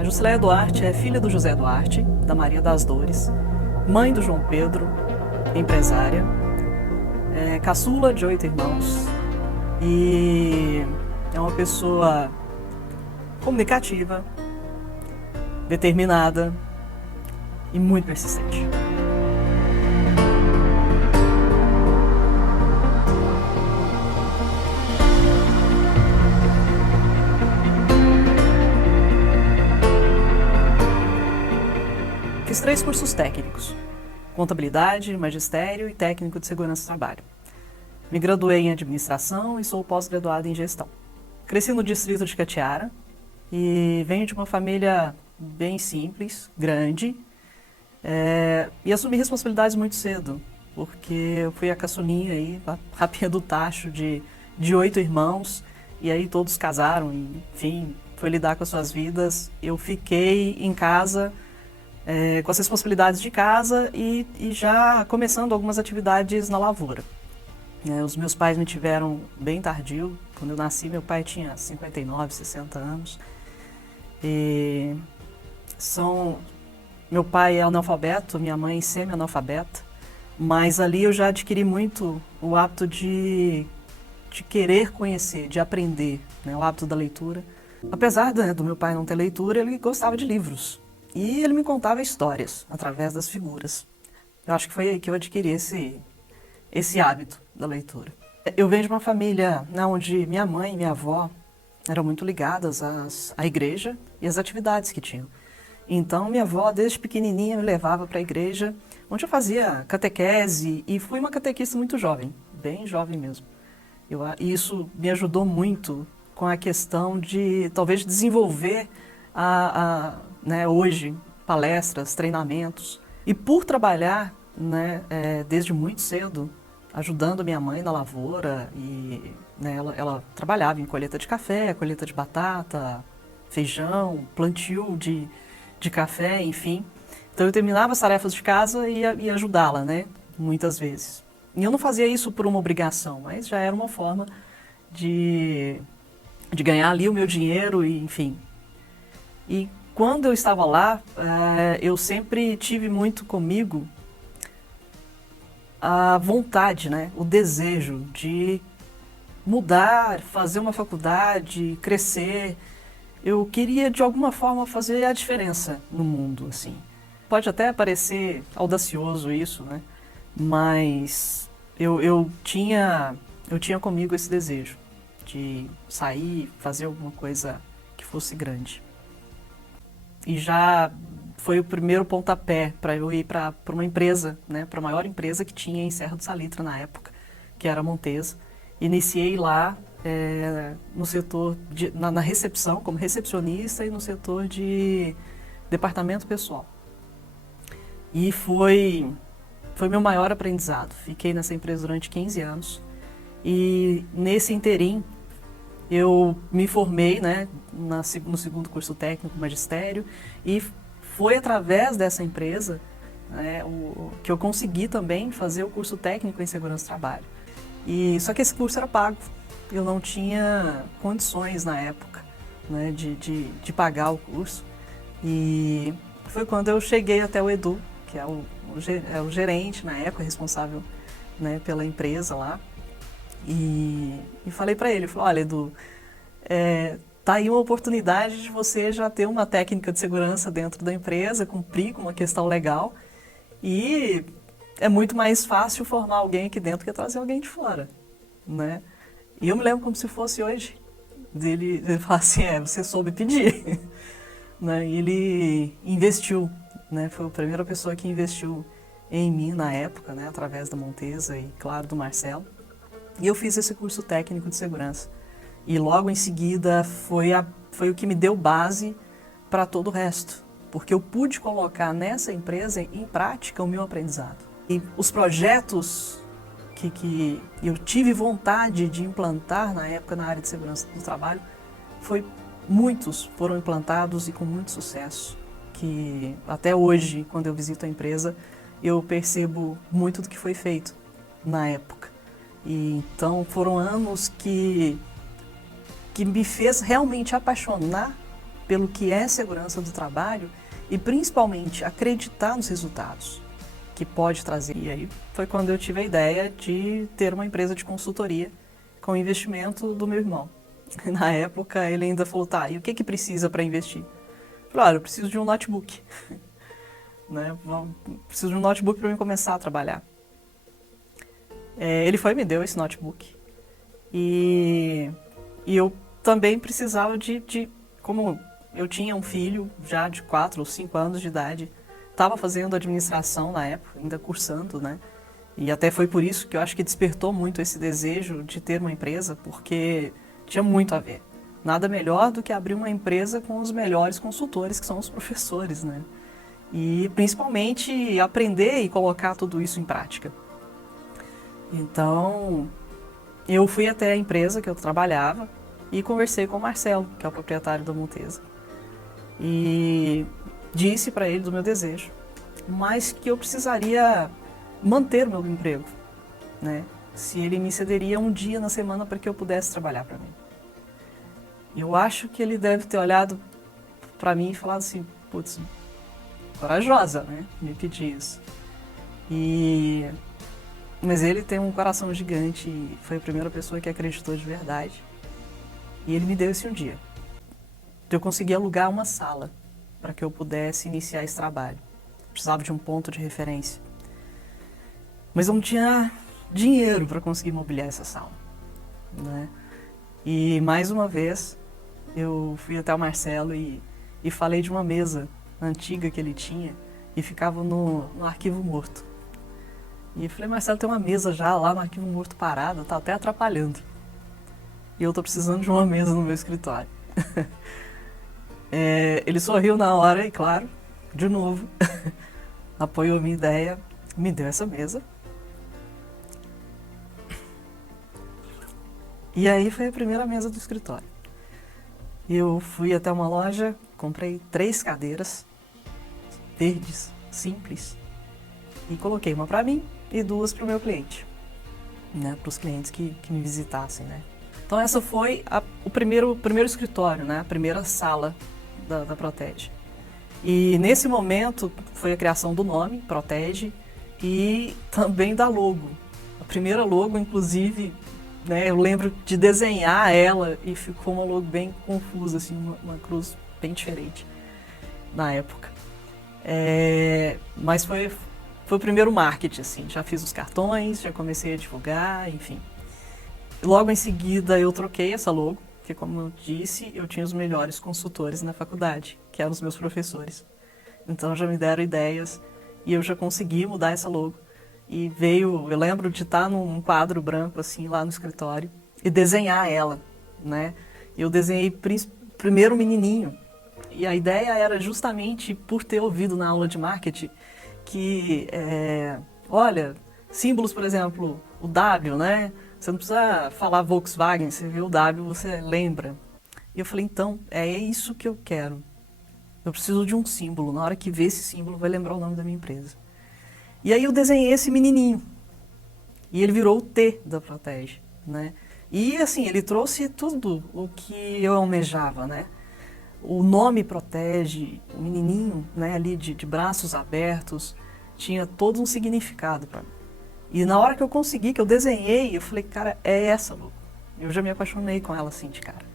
A Jusileia Duarte é filha do José Duarte, da Maria das Dores, mãe do João Pedro, empresária, caçula de 8 irmãos e é uma pessoa comunicativa, determinada e muito persistente. Fiz 3 cursos técnicos: contabilidade, magistério e técnico de segurança do trabalho. Me graduei em administração e sou pós-graduada em gestão. Cresci no distrito de Catiara e venho de uma família bem simples, grande, e assumi responsabilidades muito cedo, porque eu fui a caçulinha aí, a rapinha do tacho de 8 irmãos, e aí todos casaram, e, enfim, foi lidar com as suas vidas. Eu fiquei em casa com as responsabilidades de casa e já começando algumas atividades na lavoura. Os meus pais me tiveram bem tardio. Quando eu nasci, meu pai tinha 59, 60 anos. Meu pai é analfabeto, minha mãe semi-analfabeta, mas ali eu já adquiri muito o hábito de querer conhecer, de aprender, né? O hábito da leitura. Apesar do meu pai não ter leitura, ele gostava de livros. E ele me contava histórias através das figuras. Eu acho que foi aí que eu adquiri esse hábito da leitura. Eu venho de uma família onde minha mãe e minha avó eram muito ligadas à igreja e às atividades que tinham. Então, minha avó, desde pequenininha, me levava para a igreja, onde eu fazia catequese, e fui uma catequista muito jovem, bem jovem mesmo. E isso me ajudou muito com a questão de, talvez, desenvolver hoje, palestras, treinamentos. E por trabalhar desde muito cedo, ajudando minha mãe na lavoura, e ela trabalhava em colheita de café, colheita de batata, feijão, plantio de café, enfim. Então eu terminava as tarefas de casa e ia ajudá-la, muitas vezes. E eu não fazia isso por uma obrigação, mas já era uma forma de ganhar ali o meu dinheiro, e, enfim. E quando eu estava lá, eu sempre tive muito comigo a vontade, o desejo de mudar, fazer uma faculdade, crescer. Eu queria, de alguma forma, fazer a diferença no mundo, assim. Pode até parecer audacioso isso, mas eu tinha comigo esse desejo de sair, fazer alguma coisa que fosse grande. E já foi o primeiro pontapé para eu ir para uma empresa, para a maior empresa que tinha em Serra do Salitre na época, que era a Montesa. Iniciei lá no setor, na recepção, como recepcionista, e no setor de departamento pessoal. E foi meu maior aprendizado. Fiquei nessa empresa durante 15 anos e nesse interim eu me formei no segundo curso técnico, magistério, e foi através dessa empresa que eu consegui também fazer o curso técnico em segurança do trabalho. Só que esse curso era pago. Eu não tinha condições na época de pagar o curso. E foi quando eu cheguei até o Edu, que é o gerente na época, responsável pela empresa lá. E falei para ele, olha, Edu, tá aí uma oportunidade de você já ter uma técnica de segurança dentro da empresa, cumprir com uma questão legal, e é muito mais fácil formar alguém aqui dentro que trazer alguém de fora, E eu me lembro como se fosse hoje, dele falar assim, você soube pedir, E ele investiu, foi a primeira pessoa que investiu em mim na época, através da Montesa e, claro, do Marcelo. E eu fiz esse curso técnico de segurança. E logo em seguida foi o que me deu base para todo o resto, porque eu pude colocar nessa empresa em prática o meu aprendizado. E os projetos que eu tive vontade de implantar na época na área de segurança do trabalho, muitos foram implantados e com muito sucesso, que até hoje, quando eu visito a empresa, eu percebo muito do que foi feito na época. E então foram anos que me fez realmente apaixonar pelo que é segurança do trabalho e principalmente acreditar nos resultados que pode trazer. E aí foi quando eu tive a ideia de ter uma empresa de consultoria com investimento do meu irmão. Na época ele ainda falou, tá, e o que precisa para investir? Eu falei, olha, eu preciso de um notebook. Né? Preciso de um notebook para eu começar a trabalhar. Ele foi e me deu esse notebook. E eu também precisava como eu tinha um filho já de 4 ou 5 anos de idade, estava fazendo administração na época, ainda cursando, né? E até foi por isso que eu acho que despertou muito esse desejo de ter uma empresa, porque tinha muito a ver. Nada melhor do que abrir uma empresa com os melhores consultores, que são os professores, né? E principalmente aprender e colocar tudo isso em prática. Então, eu fui até a empresa que eu trabalhava e conversei com o Marcelo, que é o proprietário da Montesa. E disse para ele do meu desejo, mas que eu precisaria manter o meu emprego, né? Se ele me cederia um dia na semana para que eu pudesse trabalhar para mim. Eu acho que ele deve ter olhado para mim e falado assim, putz, corajosa, né? Me pedir isso. Mas ele tem um coração gigante e foi a primeira pessoa que acreditou de verdade. E ele me deu esse um dia. Eu consegui alugar uma sala para que eu pudesse iniciar esse trabalho. Precisava de um ponto de referência. Mas eu não tinha dinheiro para conseguir mobiliar essa sala, né? E mais uma vez eu fui até o Marcelo e falei de uma mesa antiga que ele tinha e ficava no arquivo morto. E eu falei, Marcelo, tem uma mesa já lá no arquivo morto parada, tá até atrapalhando. E eu tô precisando de uma mesa no meu escritório. Ele sorriu na hora e, claro, de novo, apoiou a minha ideia, me deu essa mesa. E aí foi a primeira mesa do escritório. Eu fui até uma loja, comprei 3 cadeiras verdes, simples, e coloquei uma para mim e 2 para o meu cliente, né, para os clientes que me visitassem, né. Então essa foi o primeiro escritório, né, a primeira sala da Protege. E nesse momento foi a criação do nome, Protege, e também da logo. A primeira logo, inclusive, né, eu lembro de desenhar ela e ficou uma logo bem confusa, assim, uma cruz bem diferente na época. Mas foi o primeiro marketing, assim, já fiz os cartões, já comecei a divulgar, enfim. Logo em seguida eu troquei essa logo, porque como eu disse, eu tinha os melhores consultores na faculdade, que eram os meus professores. Então já me deram ideias e eu já consegui mudar essa logo. E eu lembro de estar num quadro branco, assim, lá no escritório, e desenhar ela, né? Eu desenhei primeiro o menininho, e a ideia era justamente por ter ouvido na aula de marketing que, olha, símbolos, por exemplo, o W, né? Você não precisa falar Volkswagen, você vê o W, você lembra. E eu falei, então, é isso que eu quero. Eu preciso de um símbolo, na hora que ver esse símbolo vai lembrar o nome da minha empresa. E aí eu desenhei esse menininho. E ele virou o T da Protege, né? E assim, ele trouxe tudo o que eu almejava, né? O nome Protege, o menininho, né, ali de braços abertos, tinha todo um significado para mim. E na hora que eu consegui, que eu desenhei, eu falei, cara, é essa logo. Eu já me apaixonei com ela assim de cara.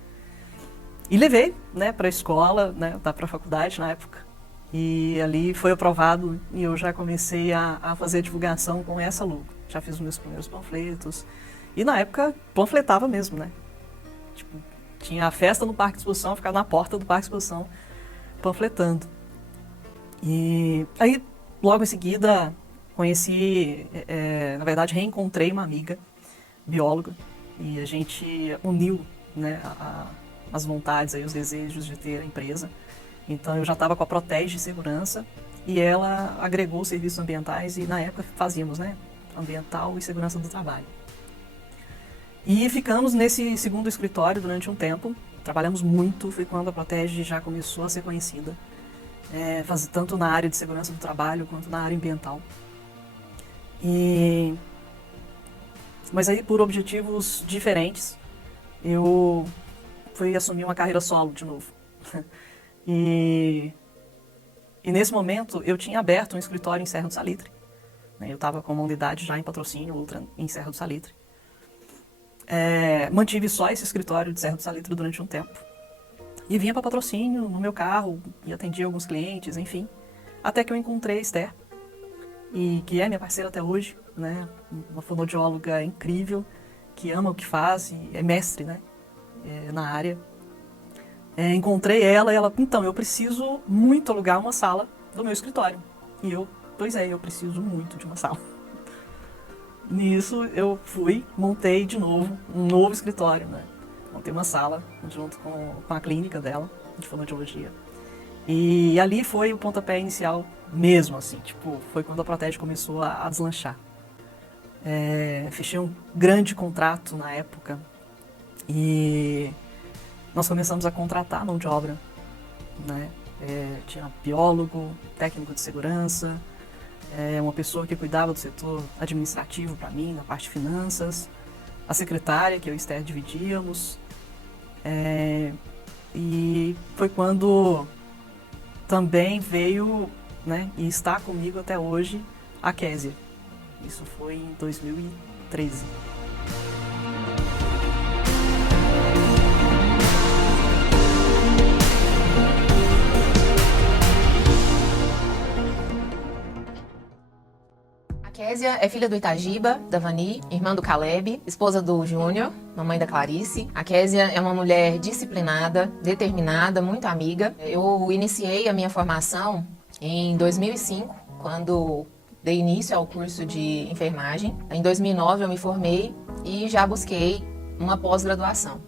E levei, né, para a escola, né, para a faculdade na época. E ali foi aprovado e eu já comecei a fazer a divulgação com essa logo. Já fiz os meus primeiros panfletos. E na época, panfletava mesmo, né? Tipo, tinha a festa no Parque de Exposição, eu ficava na porta do Parque de Exposição panfletando. E aí, logo em seguida, conheci, na verdade, reencontrei uma amiga, bióloga, e a gente uniu, né, as vontades, aí, os desejos de ter a empresa. Então eu já estava com a Protege Segurança e ela agregou os serviços ambientais e na época fazíamos, né, ambiental e segurança do trabalho. E ficamos nesse segundo escritório durante um tempo, trabalhamos muito, foi quando a Protege já começou a ser conhecida, tanto na área de segurança do trabalho quanto na área ambiental. Mas aí por objetivos diferentes, eu fui assumir uma carreira solo de novo. E nesse momento eu tinha aberto um escritório em Serra do Salitre. Eu estava com uma unidade já em Patrocínio, outra em Serra do Salitre. Mantive só esse escritório de Serra do Salitre durante um tempo. E vinha para Patrocínio no meu carro e atendia alguns clientes, enfim. Até que eu encontrei a Esther, e que é minha parceira até hoje, né? Uma fonoaudióloga incrível, que ama o que faz e é mestre, né? Na área. Encontrei ela e ela, então, eu preciso muito alugar uma sala do meu escritório. E eu, pois é, eu preciso muito de uma sala. Nisso eu fui, montei de novo um novo escritório, né? Montei uma sala junto com a clínica dela, de fonoaudiologia. E ali foi o pontapé inicial mesmo, assim, tipo, foi quando a Protege começou a deslanchar. Fechei um grande contrato na época e nós começamos a contratar mão de obra, né? Tinha biólogo, técnico de segurança, uma pessoa que cuidava do setor administrativo para mim, na parte de finanças, a secretária, que eu e Esther dividíamos. E foi quando também veio, né, e está comigo até hoje, a Késia. Isso foi em 2013. A Késia é filha do Itagiba, da Vani, irmã do Caleb, esposa do Júnior, mamãe da Clarice. A Késia é uma mulher disciplinada, determinada, muito amiga. Eu iniciei a minha formação em 2005, quando dei início ao curso de enfermagem. Em 2009 eu me formei e já busquei uma pós-graduação.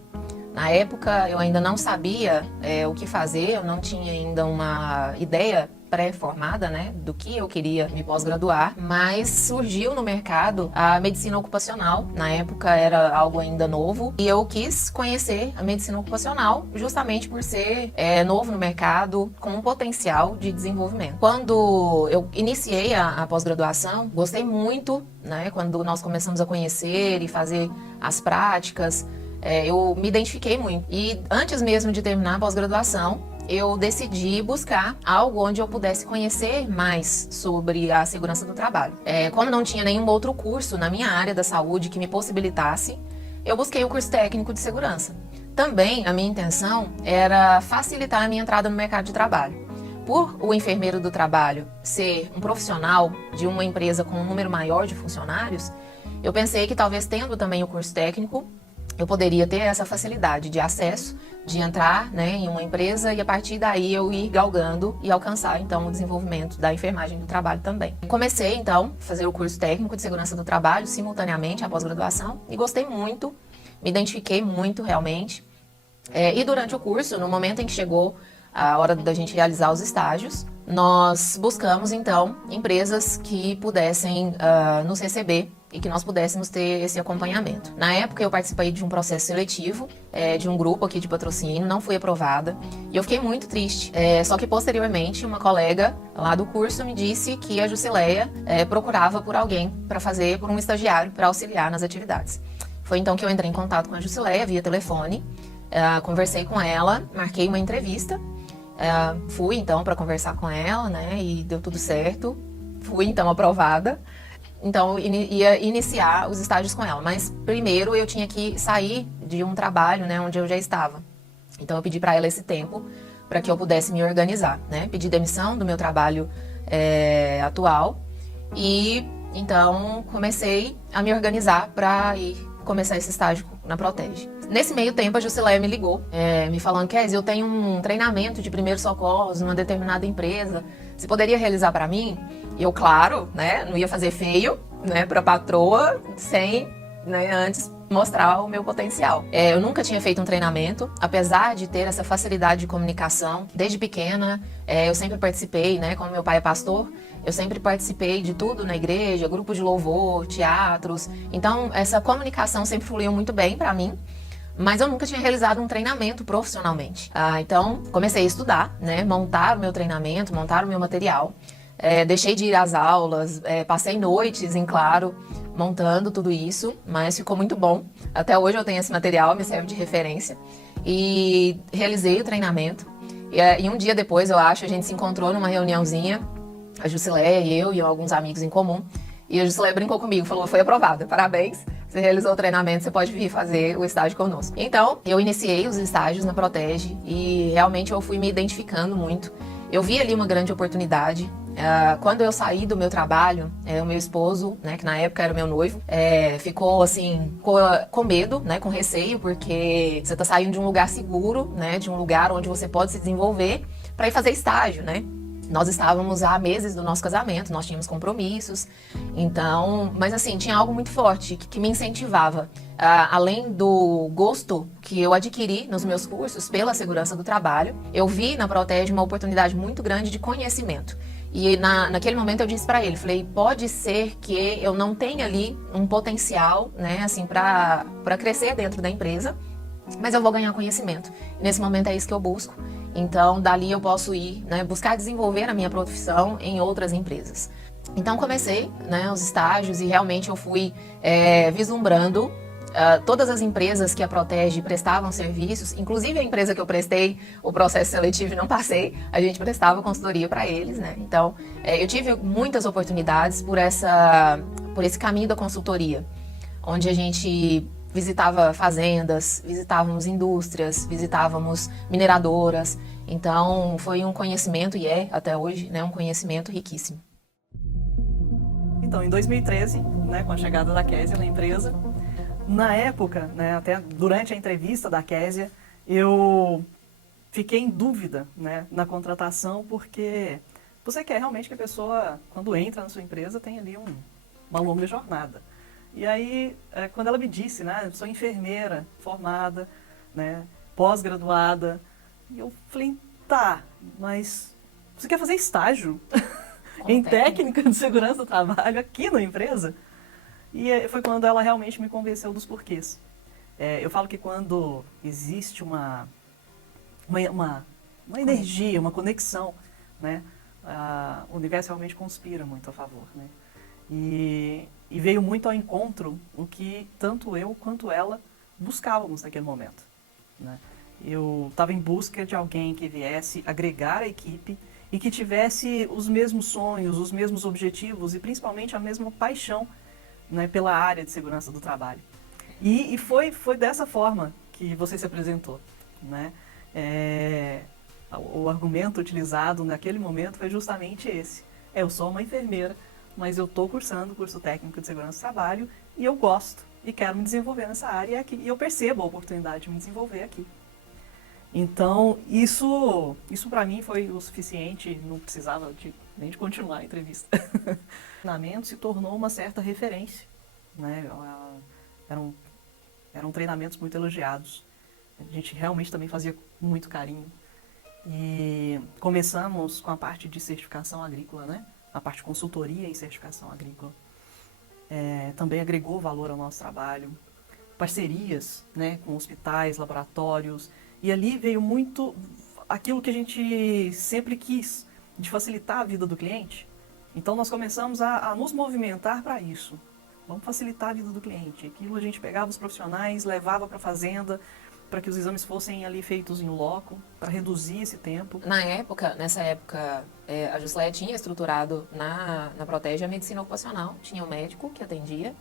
Na época eu ainda não sabia o que fazer, eu não tinha ainda uma ideia pré-formada, né, do que eu queria me pós-graduar, mas surgiu no mercado a medicina ocupacional. Na época era algo ainda novo e eu quis conhecer a medicina ocupacional justamente por ser novo no mercado, com um potencial de desenvolvimento. Quando eu iniciei a pós-graduação, gostei muito, né, quando nós começamos a conhecer e fazer as práticas, eu me identifiquei muito. E antes mesmo de terminar a pós-graduação, eu decidi buscar algo onde eu pudesse conhecer mais sobre a segurança do trabalho. Como não tinha nenhum outro curso na minha área da saúde que me possibilitasse, eu busquei o curso técnico de segurança. Também a minha intenção era facilitar a minha entrada no mercado de trabalho. Por o enfermeiro do trabalho ser um profissional de uma empresa com um número maior de funcionários, eu pensei que talvez tendo também o curso técnico, eu poderia ter essa facilidade de acesso, de entrar, né, em uma empresa e a partir daí eu ir galgando e alcançar então o desenvolvimento da enfermagem do trabalho também. Comecei então a fazer o curso técnico de segurança do trabalho simultaneamente à pós-graduação e gostei muito, me identifiquei muito realmente. E durante o curso, no momento em que chegou a hora da gente realizar os estágios, nós buscamos então empresas que pudessem nos receber e que nós pudéssemos ter esse acompanhamento. Na época eu participei de um processo seletivo, de um grupo aqui de Patrocínio, não fui aprovada e eu fiquei muito triste. Só que posteriormente uma colega lá do curso me disse que a Jusileia procurava por alguém para fazer, por um estagiário para auxiliar nas atividades. Foi então que eu entrei em contato com a Jusileia via telefone, conversei com ela, marquei uma entrevista, fui então para conversar com ela, né, e deu tudo certo, fui então aprovada. Então, ia iniciar os estágios com ela. Mas, primeiro, eu tinha que sair de um trabalho, né, onde eu já estava. Então, eu pedi para ela esse tempo para que eu pudesse me organizar, né? Pedi demissão do meu trabalho atual. E, então, comecei a me organizar para ir começar esse estágio na Protege. Nesse meio tempo, a Jusileia me ligou, me falando: Késia, eu tenho um treinamento de primeiros socorros numa determinada empresa. Você poderia realizar para mim? E eu, claro, né, não ia fazer feio, né, para a patroa, sem, né, antes mostrar o meu potencial. Eu nunca tinha feito um treinamento, apesar de ter essa facilidade de comunicação. Desde pequena, eu sempre participei, né, como meu pai é pastor, eu sempre participei de tudo na igreja, grupo de louvor, teatros. Então, essa comunicação sempre fluiu muito bem para mim. Mas eu nunca tinha realizado um treinamento profissionalmente. Então, comecei a estudar, né, montar o meu treinamento, montar o meu material. Deixei de ir às aulas, passei noites em claro, montando tudo isso, mas ficou muito bom. Até hoje eu tenho esse material, me serve de referência. E realizei o treinamento. E um dia depois, eu acho, a gente se encontrou numa reuniãozinha, a Jusileia e eu e alguns amigos em comum. E a Jusileia brincou comigo, falou, foi aprovada, parabéns. Você realizou o treinamento, você pode vir fazer o estágio conosco. Então, eu iniciei os estágios na Protege e realmente eu fui me identificando muito. Eu vi ali uma grande oportunidade. Quando eu saí do meu trabalho, o meu esposo, né, que na época era meu noivo, ficou assim, com medo, né, com receio, porque você tá saindo de um lugar seguro, né, de um lugar onde você pode se desenvolver para ir fazer estágio, né? Nós estávamos há meses do nosso casamento, nós tínhamos compromissos, então, mas assim, tinha algo muito forte que me incentivava. Além do gosto que eu adquiri nos meus cursos pela segurança do trabalho, eu vi na Protege uma oportunidade muito grande de conhecimento. E naquele momento eu disse para ele, falei, pode ser que eu não tenha ali um potencial, né, assim, para crescer dentro da empresa, mas eu vou ganhar conhecimento. E nesse momento é isso que eu busco. Então, dali eu posso ir, né, buscar desenvolver a minha profissão em outras empresas. Então, comecei, né, os estágios e realmente eu fui vislumbrando todas as empresas que a Protege prestavam serviços, inclusive a empresa que eu prestei o processo seletivo e não passei, a gente prestava consultoria para eles, né? Então, eu tive muitas oportunidades por esse caminho da consultoria, onde a gente visitava fazendas, visitávamos indústrias, visitávamos mineradoras. Então, foi um conhecimento, e até hoje, né, um conhecimento riquíssimo. Então, em 2013, né, com a chegada da Késia na empresa, na época, né, até durante a entrevista da Késia, eu fiquei em dúvida, né, na contratação, porque você quer realmente que a pessoa, quando entra na sua empresa, tenha ali uma longa jornada. E aí, quando ela me disse, né, eu sou enfermeira formada, né, pós-graduada, e eu falei, tá, mas você quer fazer estágio em técnica de segurança do trabalho aqui na empresa? E foi quando ela realmente me convenceu dos porquês. Eu falo que quando existe uma energia, uma conexão, né, o universo realmente conspira muito a favor, né? E veio muito ao encontro o que tanto eu quanto ela buscávamos naquele momento, né? Eu estava em busca de alguém que viesse agregar a equipe e que tivesse os mesmos sonhos, os mesmos objetivos e principalmente a mesma paixão, né, pela área de segurança do trabalho. E foi dessa forma que você se apresentou, né? O argumento utilizado naquele momento foi justamente esse. Eu sou uma enfermeira, mas eu estou cursando o curso técnico de segurança do trabalho e eu gosto e quero me desenvolver nessa área aqui, e eu percebo a oportunidade de me desenvolver aqui. Então, isso para mim foi o suficiente, não precisava nem de continuar a entrevista. O treinamento se tornou uma certa referência, né? Eram treinamentos muito elogiados. A gente realmente também fazia com muito carinho. E começamos com a parte de certificação agrícola, né? A parte de consultoria em certificação agrícola. Também agregou valor ao nosso trabalho. Parcerias, né, com hospitais, laboratórios. E ali veio muito aquilo que a gente sempre quis, de facilitar a vida do cliente. Então nós começamos a nos movimentar para isso. Vamos facilitar a vida do cliente. Aquilo a gente pegava os profissionais, levava para a fazenda, para que os exames fossem ali feitos em loco, para reduzir esse tempo. Nessa época, a Jusileia tinha estruturado na Protege a medicina ocupacional. Tinha um médico que atendia,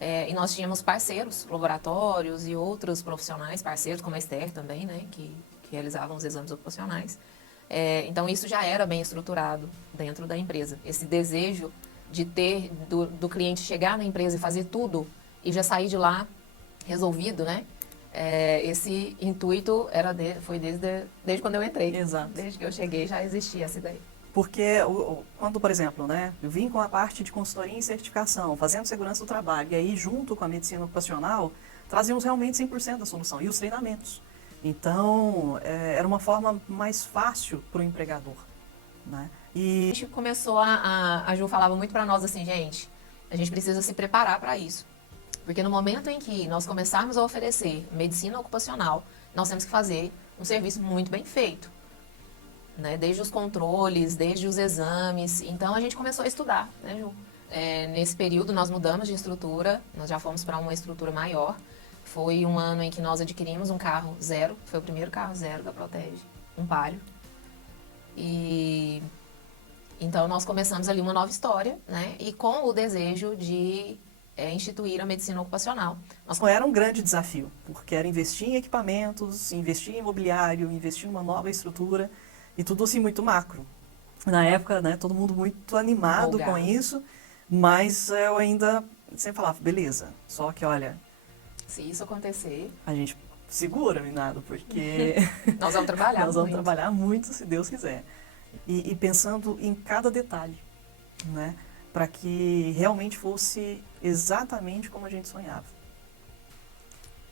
e nós tínhamos parceiros, laboratórios e outros profissionais, parceiros como a Esther também, né, que realizavam os exames ocupacionais. Então isso já era bem estruturado dentro da empresa. Esse desejo de ter do cliente chegar na empresa e fazer tudo e já sair de lá resolvido, né? Esse intuito foi desde quando eu entrei. Exato. Desde que eu cheguei já existia essa ideia. Porque quando, por exemplo, né, eu vim com a parte de consultoria e certificação, fazendo segurança do trabalho, e aí junto com a medicina ocupacional, trazíamos realmente 100% da solução, e os treinamentos. Então, era uma forma mais fácil para o empregador, né? E a gente começou a Ju falava muito para nós assim, gente, a gente precisa se preparar para isso. Porque no momento em que nós começarmos a oferecer medicina ocupacional, nós temos que fazer um serviço muito bem feito, né? Desde os controles, desde os exames. Então a gente começou a estudar, né, Ju? Nesse período nós mudamos de estrutura, nós já fomos para uma estrutura maior. Foi um ano em que nós adquirimos um carro zero, foi o primeiro carro zero da Protege, um Palio. E então nós começamos ali uma nova história, né? E com o desejo de instituir a medicina ocupacional. Não era um grande desafio, porque era investir em equipamentos, investir em imobiliário, investir em uma nova estrutura e tudo assim muito macro. Na época, né, todo mundo muito animado com isso, mas eu ainda sempre falava, beleza, só que olha... Se isso acontecer... A gente segura, Minado, porque... Nós vamos trabalhar Nós vamos trabalhar muito, se Deus quiser. E pensando em cada detalhe, né? Para que realmente fosse exatamente como a gente sonhava.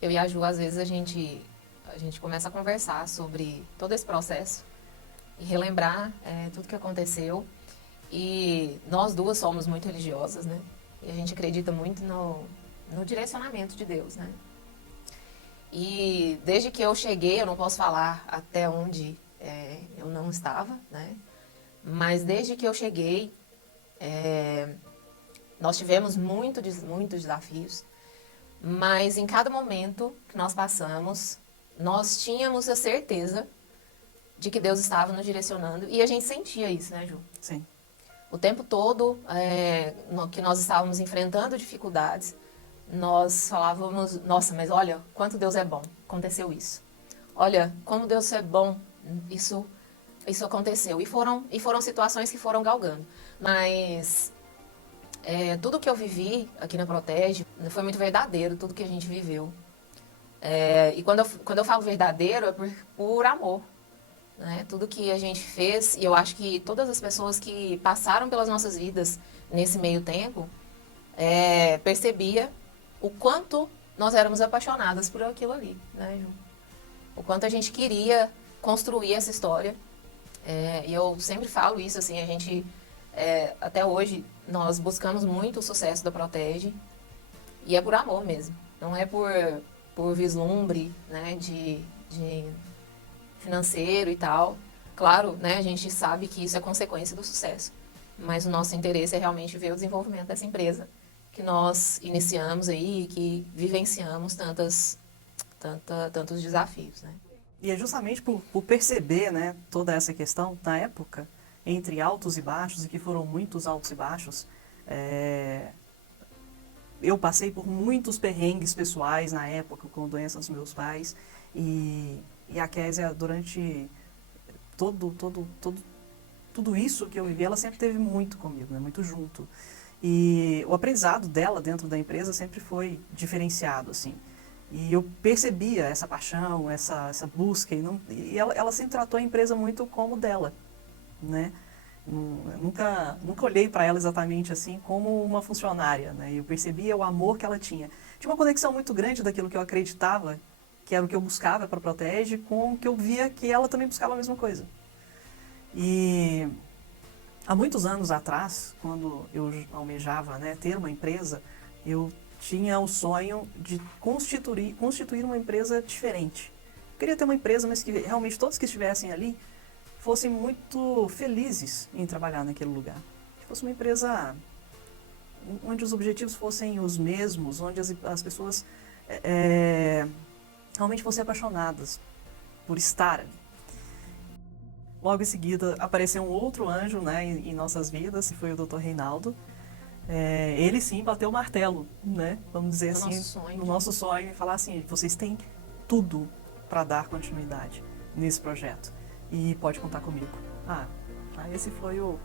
Eu e a Ju, às vezes, a gente começa a conversar sobre todo esse processo e relembrar tudo que aconteceu. E nós duas somos muito religiosas, né? E a gente acredita muito no direcionamento de Deus, né? E desde que eu cheguei, eu não posso falar até onde eu não estava, né? Mas desde que eu cheguei, nós tivemos muitos desafios, mas em cada momento que nós passamos, nós tínhamos a certeza de que Deus estava nos direcionando e a gente sentia isso, né, Ju? Sim. O tempo todo que nós estávamos enfrentando dificuldades, nós falávamos, nossa, mas olha, quanto Deus é bom, aconteceu isso. Olha, como Deus é bom, isso aconteceu. E foram situações que foram galgando. Mas tudo que eu vivi aqui na Protege foi muito verdadeiro, tudo que a gente viveu. E quando eu falo verdadeiro, é por amor. Né? Tudo que a gente fez, e eu acho que todas as pessoas que passaram pelas nossas vidas nesse meio tempo, percebia o quanto nós éramos apaixonadas por aquilo ali, né, Ju? O quanto a gente queria construir essa história. E eu sempre falo isso, assim, a gente, até hoje, nós buscamos muito o sucesso da Protege, e é por amor mesmo, não é por vislumbre, né, de financeiro e tal. Claro, né, a gente sabe que isso é consequência do sucesso, mas o nosso interesse é realmente ver o desenvolvimento dessa empresa que nós iniciamos aí, que vivenciamos tantos desafios, né? E é justamente por perceber, né, toda essa questão, na época, entre altos e baixos, e que foram muitos altos e baixos, eu passei por muitos perrengues pessoais na época, com doenças dos meus pais, e a Késia, durante tudo isso que eu vivi, ela sempre esteve muito comigo, né, muito junto. E o aprendizado dela dentro da empresa sempre foi diferenciado, assim. E eu percebia essa paixão, essa busca, e ela sempre tratou a empresa muito como dela, né? Nunca olhei para ela exatamente assim como uma funcionária, né? Eu percebia o amor que ela tinha. Tinha uma conexão muito grande daquilo que eu acreditava, que era o que eu buscava para a Protege, com o que eu via que ela também buscava a mesma coisa. E há muitos anos atrás, quando eu almejava, né, ter uma empresa, eu tinha o sonho de constituir uma empresa diferente. Eu queria ter uma empresa, mas que realmente todos que estivessem ali fossem muito felizes em trabalhar naquele lugar. Que fosse uma empresa onde os objetivos fossem os mesmos, onde as pessoas realmente fossem apaixonadas por estar ali. Logo em seguida apareceu um outro anjo, né, em nossas vidas, que foi o Dr. Reinaldo. Ele sim bateu o martelo, né? Vamos dizer assim, no nosso sonho, e falar assim, vocês têm tudo para dar continuidade nesse projeto e pode contar comigo. Esse foi o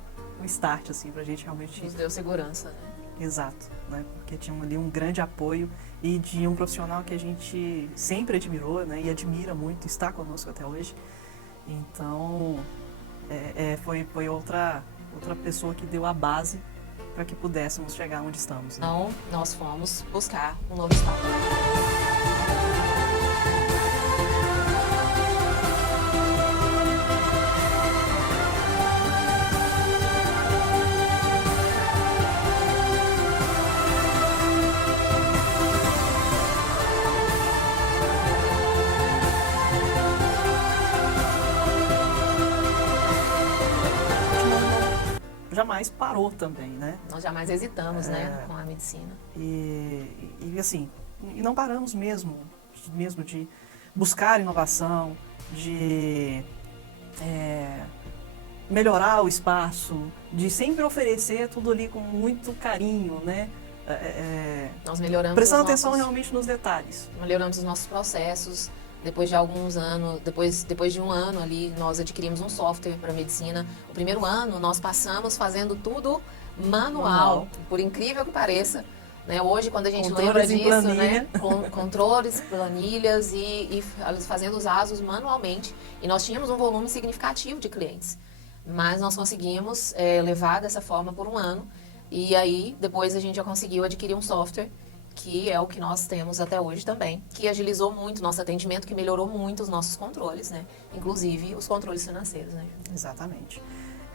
start, assim, pra gente realmente... Nos deu segurança, né? Exato, né? Porque tinha ali um grande apoio e de um profissional que a gente sempre admirou, né? E admira muito, está conosco até hoje. Então, foi outra pessoa que deu a base para que pudéssemos chegar onde estamos. Né? Então, nós fomos buscar um novo estado. Jamais parou também, né? Nós jamais hesitamos, né, com a medicina. E assim, e não paramos mesmo de buscar inovação, de melhorar o espaço, de sempre oferecer tudo ali com muito carinho, né? Nós melhoramos Prestando atenção realmente nos detalhes. Melhoramos os nossos processos. Depois de alguns anos, depois de um ano ali, nós adquirimos um software para medicina. O primeiro ano nós passamos fazendo tudo manual, por incrível que pareça. Né? Hoje, quando a gente lembra disso, né? Controles, planilhas e fazendo os ASOS manualmente. E nós tínhamos um volume significativo de clientes. Mas nós conseguimos levar dessa forma por um ano. E aí, depois a gente já conseguiu adquirir um software, que é o que nós temos até hoje também, que agilizou muito o nosso atendimento, que melhorou muito os nossos controles, né? Inclusive os controles financeiros, né? Exatamente.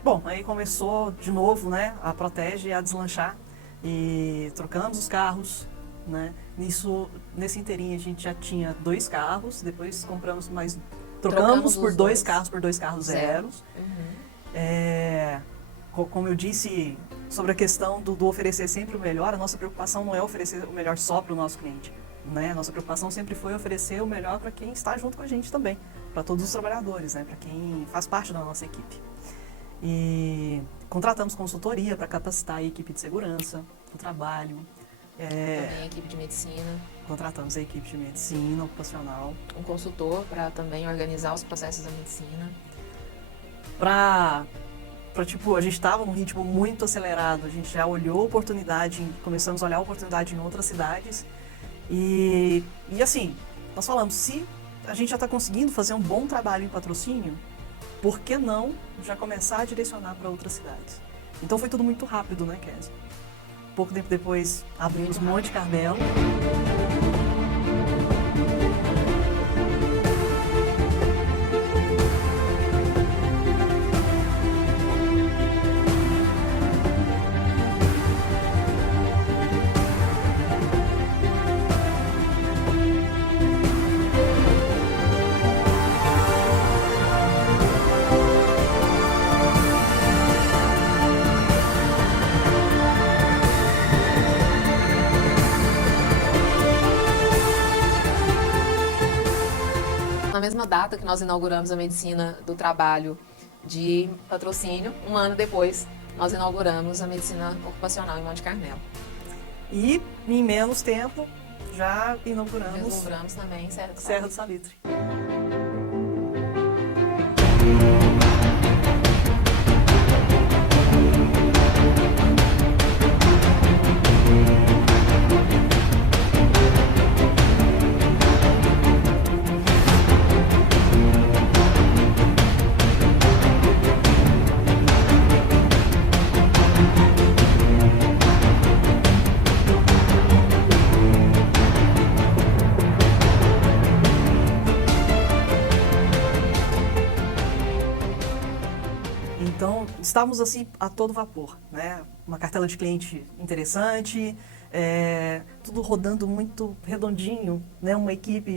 Bom, aí começou de novo, né, a Protege a deslanchar e trocamos os carros, né? Nesse inteirinho a gente já tinha 2 carros, depois compramos mais, trocamos por 2 carros zeros. Como eu disse sobre a questão do oferecer sempre o melhor, a nossa preocupação não é oferecer o melhor só para o nosso cliente, né? A nossa preocupação sempre foi oferecer o melhor para quem está junto com a gente também, para todos os trabalhadores, né? Para quem faz parte da nossa equipe. E contratamos consultoria para capacitar a equipe de segurança, do trabalho. Também a equipe de medicina. Contratamos a equipe de medicina ocupacional. Um consultor para também organizar os processos da medicina. A gente estava num ritmo muito acelerado, a gente já olhou a oportunidade, começamos a olhar a oportunidade em outras cidades e assim, nós falamos, se a gente já está conseguindo fazer um bom trabalho em Patrocínio, por que não já começar a direcionar para outras cidades? Então foi tudo muito rápido, né, Kézia? Pouco tempo depois, abrimos Monte Carmelo. Na mesma data que nós inauguramos a medicina do trabalho de Patrocínio, um ano depois, nós inauguramos a medicina ocupacional em Monte Carmelo. E, em menos tempo, já inauguramos também Serra do Salitre. Então, estávamos assim a todo vapor, né? Uma cartela de cliente interessante, tudo rodando muito redondinho, né? Uma equipe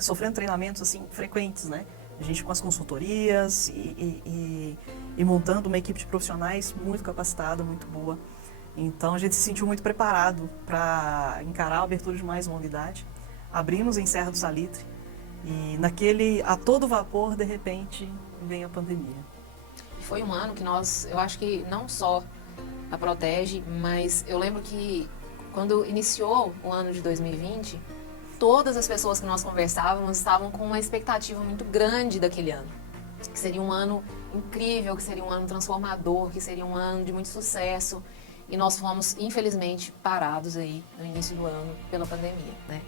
sofrendo treinamentos assim frequentes, né? A gente com as consultorias e montando uma equipe de profissionais muito capacitada, muito boa. Então, a gente se sentiu muito preparado para encarar a abertura de mais uma unidade. Abrimos em Serra do Salitre e a todo vapor, de repente, vem a pandemia. Foi um ano que eu acho que não só a Protege, mas eu lembro que quando iniciou o ano de 2020, todas as pessoas que nós conversávamos estavam com uma expectativa muito grande daquele ano. Que seria um ano incrível, que seria um ano transformador, que seria um ano de muito sucesso. E nós fomos, infelizmente, parados aí no início do ano pela pandemia, né?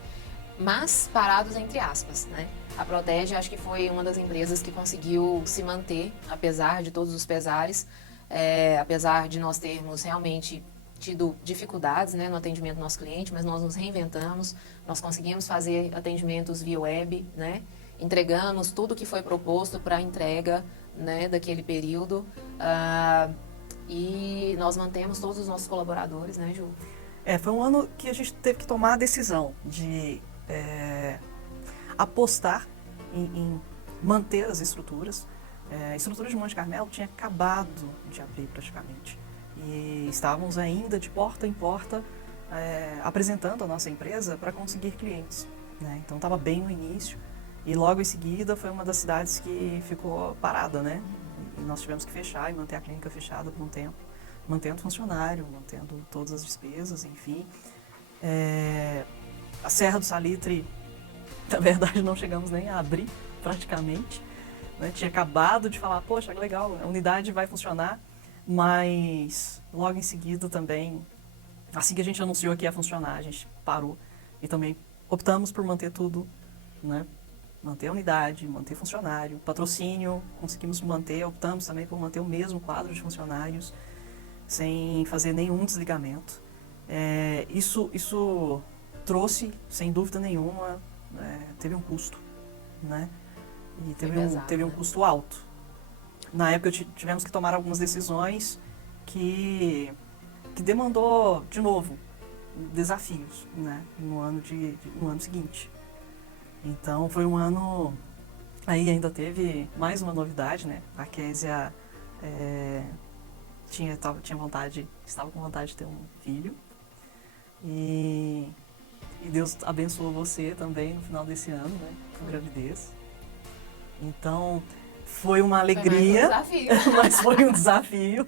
Mas parados entre aspas, né? A Protege, acho que foi uma das empresas que conseguiu se manter, apesar de todos os pesares, apesar de nós termos realmente tido dificuldades, né, no atendimento do nosso cliente, mas nós nos reinventamos, nós conseguimos fazer atendimentos via web, né? Entregamos tudo que foi proposto para a entrega, né, daquele período, e nós mantemos todos os nossos colaboradores, né, Ju? Foi um ano que a gente teve que tomar a decisão de apostar em manter as estruturas. A estrutura de Monte Carmelo tinha acabado de abrir praticamente. E estávamos ainda de porta em porta apresentando a nossa empresa para conseguir clientes, né? Então estava bem no início E logo em seguida foi uma das cidades que ficou parada, né? E nós tivemos que fechar e manter a clínica fechada por um tempo, mantendo funcionário, mantendo todas as despesas, enfim. A Serra do Salitre, na verdade, não chegamos nem a abrir, praticamente. Né? Tinha acabado de falar, poxa, que legal, a unidade vai funcionar, mas logo em seguida também, assim que a gente anunciou que ia funcionar, a gente parou e também optamos por manter tudo, né? Manter a unidade, manter funcionário, patrocínio, conseguimos manter, optamos também por manter o mesmo quadro de funcionários, sem fazer nenhum desligamento. Isso trouxe, sem dúvida nenhuma, teve um custo, né? E teve um custo alto. Na época tivemos que tomar algumas decisões que demandou, de novo, desafios, né? No ano seguinte. Então foi um ano. Aí ainda teve mais uma novidade, né? A Késia estava com vontade de ter um filho. E Deus abençoou você também no final desse ano, né? Com gravidez. Então foi uma alegria, mas foi um desafio.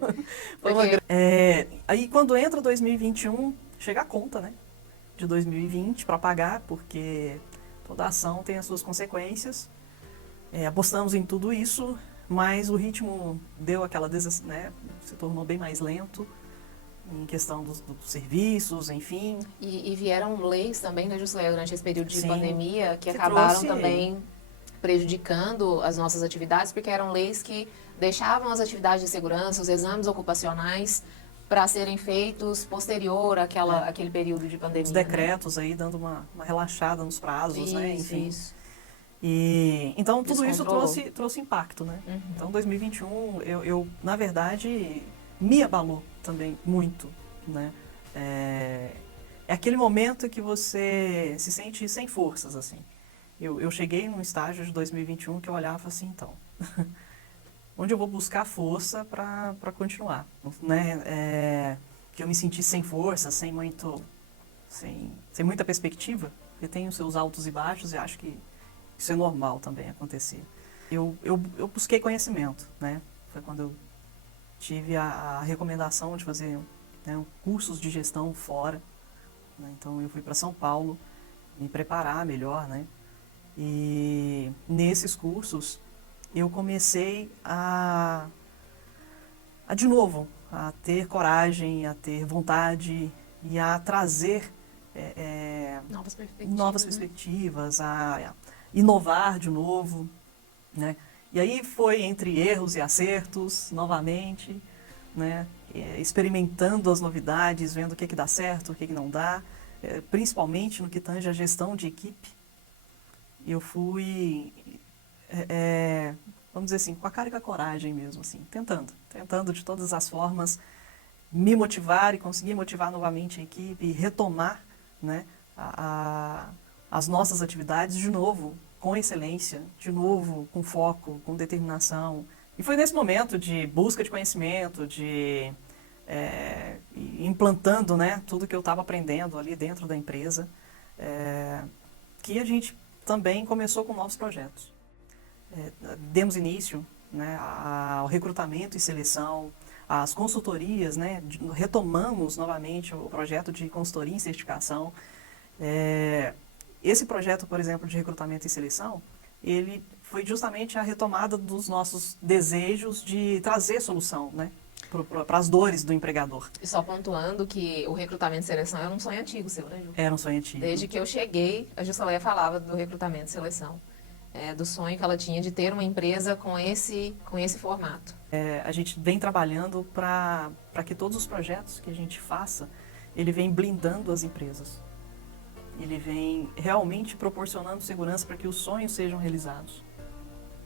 Aí quando entra 2021, chega a conta, né? De 2020 para pagar, porque toda ação tem as suas consequências. Apostamos em tudo isso, mas o ritmo deu aquela, né, se tornou bem mais lento em questão dos serviços, enfim. E vieram leis também, né, Juscelia, durante esse período de Sim, pandemia, que acabaram também prejudicando as nossas atividades, porque eram leis que deixavam as atividades de segurança, os exames ocupacionais, para serem feitos posterior àquele período de pandemia. Os decretos, né? Aí dando uma relaxada nos prazos, isso, né? Enfim. Isso. E, então tudo isso trouxe impacto, né? Uhum. Então 2021, eu na verdade, me abalou também muito, né? É aquele momento que você se sente sem forças, assim. Eu cheguei num estágio de 2021 que eu olhava assim, então, onde eu vou buscar força para continuar, né? Que eu me senti sem força, sem muita perspectiva, porque tem os seus altos e baixos e acho que isso é normal também acontecer. Eu busquei conhecimento, né? Foi quando eu tive a recomendação de fazer, né, cursos de gestão fora, né? Então eu fui para São Paulo me preparar melhor, né? E nesses cursos eu comecei de novo, a ter coragem, a ter vontade e a trazer novas perspectivas, a inovar de novo, né? E aí foi entre erros e acertos, novamente, né? Experimentando as novidades, vendo o que dá certo, o que não dá, principalmente no que tange a gestão de equipe. Eu fui, vamos dizer assim, com a cara e com a coragem mesmo, assim, tentando de todas as formas me motivar e conseguir motivar novamente a equipe e retomar, né, as nossas atividades de novo, com excelência, de novo, com foco, com determinação. E foi nesse momento de busca de conhecimento, de implantando, né, tudo que eu estava aprendendo ali dentro da empresa, que a gente também começou com novos projetos. Demos início, né, ao recrutamento e seleção, às consultorias, né, retomamos novamente o projeto de consultoria em certificação. Esse projeto, por exemplo, de recrutamento e seleção, ele foi justamente a retomada dos nossos desejos de trazer solução, né, para as dores do empregador. E só pontuando que o recrutamento e seleção era um sonho antigo seu, né, Ju? Era um sonho antigo. Desde que eu cheguei, a Juscelia falava do recrutamento e seleção. Do sonho que ela tinha de ter uma empresa com esse formato. A gente vem trabalhando para que todos os projetos que a gente faça, ele vem blindando as empresas. Ele vem realmente proporcionando segurança para que os sonhos sejam realizados.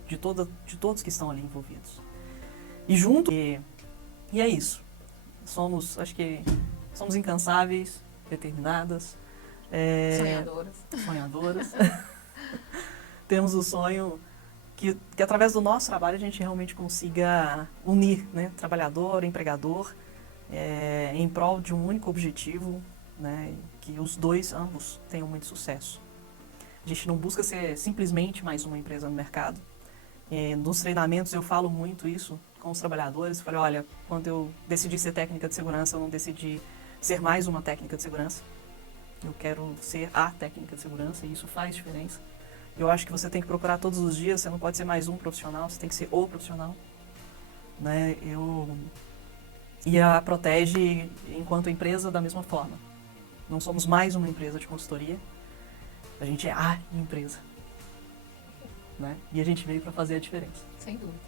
De todos que estão ali envolvidos. E junto... E é isso. Acho que somos incansáveis, determinadas. Sonhadoras. Temos o sonho que através do nosso trabalho a gente realmente consiga unir, né, trabalhador, empregador, em prol de um único objetivo, né, que ambos tenham muito sucesso. A gente não busca ser simplesmente mais uma empresa no mercado. Nos treinamentos eu falo muito isso com os trabalhadores. Falei, olha, quando eu decidi ser técnica de segurança, eu não decidi ser mais uma técnica de segurança. Eu quero ser a técnica de segurança e isso faz diferença. Eu acho que você tem que procurar todos os dias, você não pode ser mais um profissional, você tem que ser o profissional. Né? E a Protege, enquanto empresa, da mesma forma. Não somos mais uma empresa de consultoria, a gente é a empresa. Né? E a gente veio para fazer a diferença. Sem dúvida.